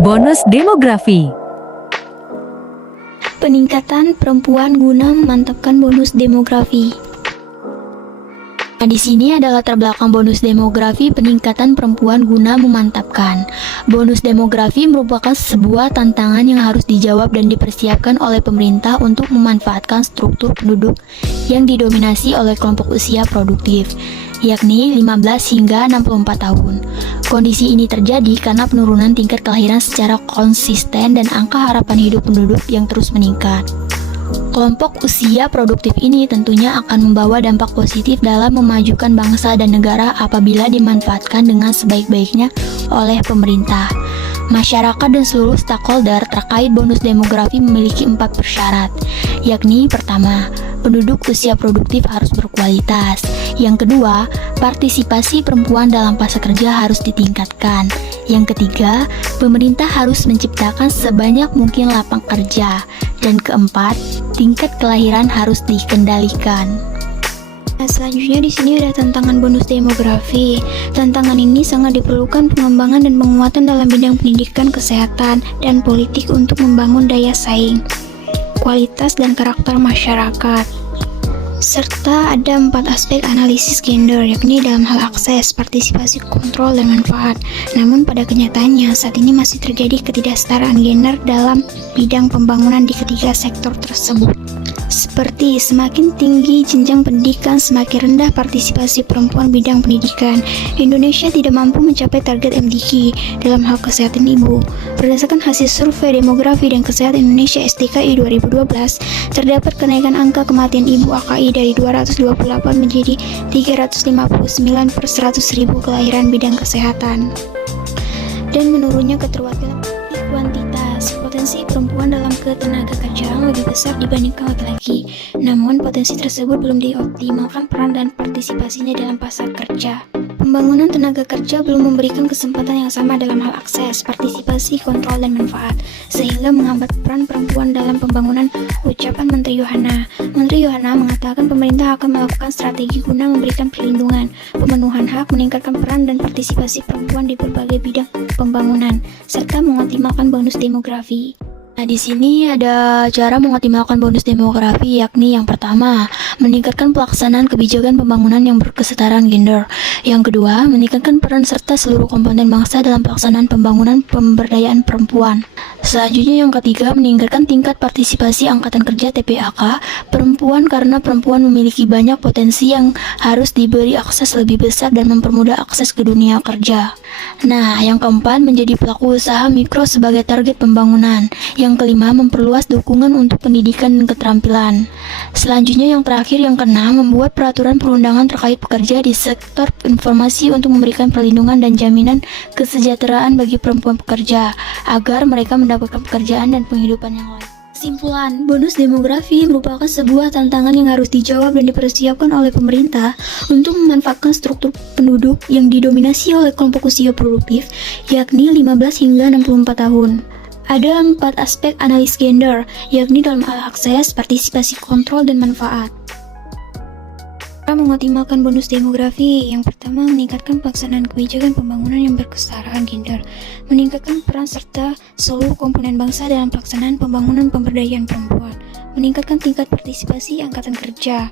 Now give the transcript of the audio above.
Bonus demografi. Peningkatan perempuan guna memantapkan bonus demografi. Nah, di sini ada latar belakang bonus demografi peningkatan perempuan guna memantapkan. Bonus demografi merupakan sebuah tantangan yang harus dijawab dan dipersiapkan oleh pemerintah untuk memanfaatkan struktur penduduk yang didominasi oleh kelompok usia produktif, yakni 15 hingga 64 tahun. Kondisi ini terjadi karena penurunan tingkat kelahiran secara konsisten dan angka harapan hidup penduduk yang terus meningkat. Kelompok usia produktif ini tentunya akan membawa dampak positif dalam memajukan bangsa dan negara apabila dimanfaatkan dengan sebaik-baiknya oleh pemerintah. Masyarakat dan seluruh stakeholder terkait bonus demografi memiliki 4 persyarat, yakni pertama, penduduk usia produktif harus berkualitas. Yang kedua, partisipasi perempuan dalam pasar kerja harus ditingkatkan. Yang ketiga, pemerintah harus menciptakan sebanyak mungkin lapangan kerja. Dan keempat, tingkat kelahiran harus dikendalikan. Nah, selanjutnya di sini ada tantangan bonus demografi. Tantangan ini sangat diperlukan pengembangan dan penguatan dalam bidang pendidikan, kesehatan, dan politik untuk membangun daya saing, kualitas dan karakter masyarakat. Serta ada 4 aspek analisis gender, yakni dalam hal akses, partisipasi, kontrol, dan manfaat. Namun pada kenyataannya saat ini masih terjadi ketidaksetaraan gender dalam bidang pembangunan di ketiga sektor tersebut. Seperti semakin tinggi jenjang pendidikan, semakin rendah partisipasi perempuan bidang pendidikan. Indonesia tidak mampu mencapai target MDG dalam hal kesehatan ibu. Berdasarkan hasil survei demografi dan kesehatan Indonesia SDKI 2012, terdapat kenaikan angka kematian ibu AKI dari 228 menjadi 359 per 100.000 kelahiran bidang kesehatan. Dan menurunnya keterwakilan kuantitas, potensi perempuan dalam ketenaga kerjaan lebih besar dibandingkan laki-laki. Namun potensi tersebut belum dioptimalkan peran dan partisipasinya dalam pasar kerja. Pembangunan tenaga kerja belum memberikan kesempatan yang sama dalam hal akses, partisipasi, kontrol, dan manfaat, sehingga menghambat peran perempuan dalam pembangunan, ucapan Menteri Yohana. Menteri Yohana mengatakan pemerintah akan melakukan strategi guna memberikan perlindungan, pemenuhan hak, meningkatkan peran dan partisipasi perempuan di berbagai bidang pembangunan, serta mengoptimalkan bonus demografi. Nah, di sini ada cara mengoptimalkan bonus demografi, yakni yang pertama, meningkatkan pelaksanaan kebijakan pembangunan yang berkesetaraan gender. Yang kedua, meningkatkan peran serta seluruh komponen bangsa dalam pelaksanaan pembangunan pemberdayaan perempuan. Selanjutnya yang ketiga, meningkatkan tingkat partisipasi angkatan kerja TPAK perempuan karena perempuan memiliki banyak potensi yang harus diberi akses lebih besar dan mempermudah akses ke dunia kerja. Nah, yang keempat, menjadi pelaku usaha mikro sebagai target pembangunan. Yang kelima, memperluas dukungan untuk pendidikan dan keterampilan. Selanjutnya yang terakhir, yang keenam, membuat peraturan perundangan terkait pekerja di sektor informasi untuk memberikan perlindungan dan jaminan kesejahteraan bagi perempuan pekerja agar mereka mendapatkan pekerjaan dan penghidupan yang layak. Kesimpulan, bonus demografi merupakan sebuah tantangan yang harus dijawab dan dipersiapkan oleh pemerintah untuk memanfaatkan struktur penduduk yang didominasi oleh kelompok usia produktif, yakni 15 hingga 64 tahun. Ada 4 aspek analis gender, yakni dalam hal akses, partisipasi, kontrol, dan manfaat. Mengoptimalkan bonus demografi. Yang pertama, meningkatkan pelaksanaan kebijakan pembangunan yang berkesetaraan gender, meningkatkan peran serta seluruh komponen bangsa dalam pelaksanaan pembangunan pemberdayaan perempuan, meningkatkan tingkat partisipasi angkatan kerja.